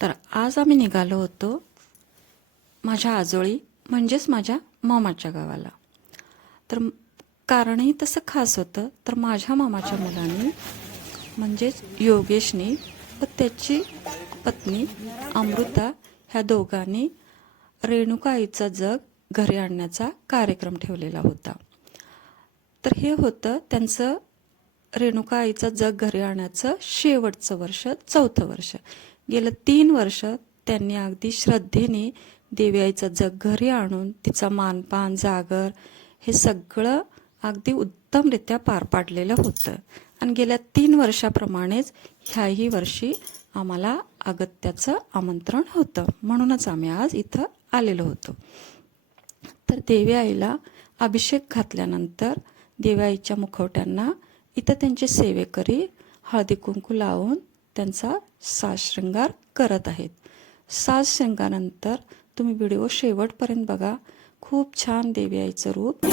तर आज आम्ही निघालो होतो माझ्या आजोळी म्हणजेच माझ्या मामाच्या गावाला. तर कारणही तसं खास होतं. तर माझ्या मामाच्या मुलांनी म्हणजेच योगेशनी व त्याची पत्नी अमृता ह्या दोघांनी रेणुका आईचा जग घरी आणण्याचा कार्यक्रम ठेवलेला होता. तर हे होतं त्यांचं रेणुका आईचा जग घरी आणण्याचं शेवटचं वर्ष, 4थं वर्ष. गेलं 3 वर्ष त्यांनी अगदी श्रद्धेने देवी आईचा जग घरी आणून तिचा मानपान, जागर हे सगळं अगदी उत्तमरित्या पार पाडलेलं होतं. आणि गेल्या 3 वर्षाप्रमाणेच ह्याही वर्षी आम्हाला अगत्याचं आमंत्रण होतं, म्हणूनच आम्ही आज इथं आलेलो होतो. तर देवी आईला अभिषेक घातल्यानंतर देवी आईच्या मुखवट्यांना इथं त्यांचे सेवेकरी हळदी कुंकू लावून त्यांचा साजशृंगार करत आहेत. साजशृंगारानंतर तुम्ही व्हिडिओ शेवटपर्यंत बघा. खूप छान देवी आईचं रूप.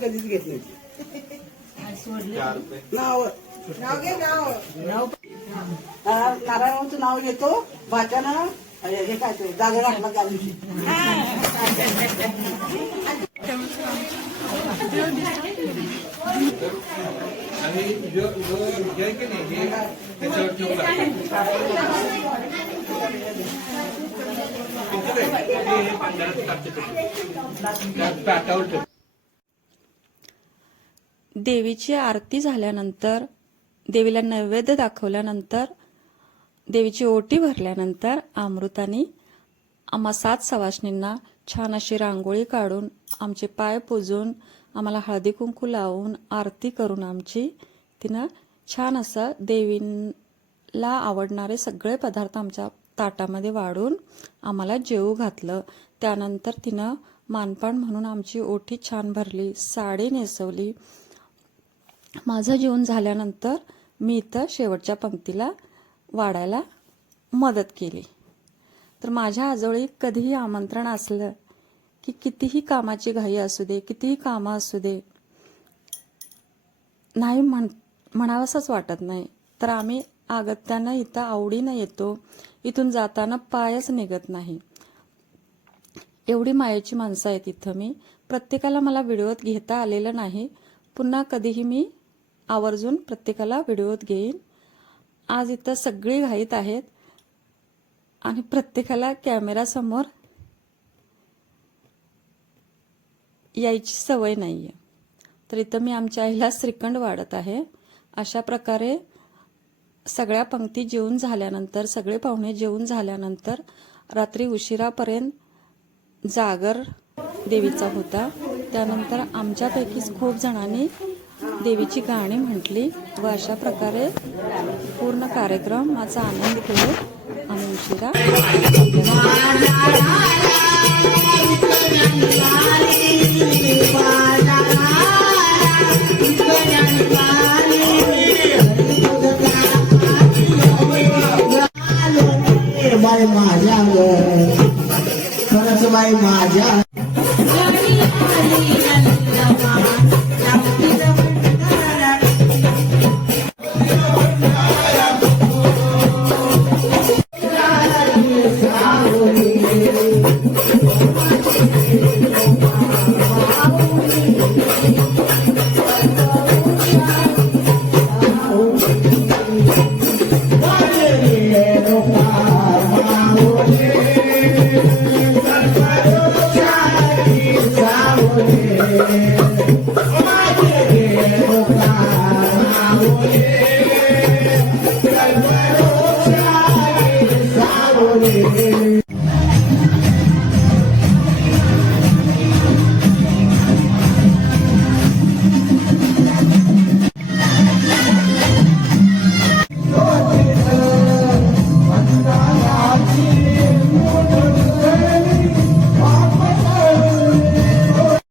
कधीच घेतली नाव नारायणाचं नाव घेतो वाचानं हे काय ते जागा घातला त्या दिवशी. देवीची आरती झाल्यानंतर, देवीला नैवेद्य दाखवल्यानंतर, देवीची ओटी भरल्यानंतर अमृतानी आम्हा 7 सवाष्णींना छान अशी रांगोळी काढून आमचे पाय पुजून आम्हाला हळदी कुंकू लावून आरती करून आमची तिनं छान असं देवीला आवडणारे सगळे पदार्थ आमच्या ताटामध्ये वाढून आम्हाला जेवू घातलं. त्यानंतर तिनं मानपान म्हणून आमची ओटी छान भरली, साडी नेसवली. माझं जेवण झाल्यानंतर मी इथं शेवटच्या पंक्तीला वाढायला मदत केली. तर माझ्या आजोळी कधीही आमंत्रण असलं की कितीही कामाची घाई असू दे, कितीही कामं असू दे, नाही म्हणावंसंच वाटत नाही. तर आम्ही अगत्यानं इथं आवडीनं येतो. इथून जाताना पायच निघत नाही. एवढी मायेची माणसं आहेत इथं. मी प्रत्येकाला मला व्हिडिओत घेता आलेलं नाही. पुन्हा कधीही मी आवर्जून प्रत्येकाला व्हिडिओत घेईन. आज इथं सगळी घाईत आहेत आणि प्रत्येकाला कॅमेरासमोर यायची सवय नाहीये. तर इथं मी आमच्या आईला श्रीखंड वाढत आहे. अशा प्रकारे सगळ्या पंक्ती जेवून झाल्यानंतर, सगळे पाहुणे जेवून झाल्यानंतर रात्री उशिरापर्यंत जागर देवीचा होता. त्यानंतर आमच्यापैकीच खूप जणांनी देवीची गाणी म्हटली व अशा प्रकारे पूर्ण कार्यक्रमाचा आनंद घेत आम्ही उशिरा माझ्या नसबाई माझ्या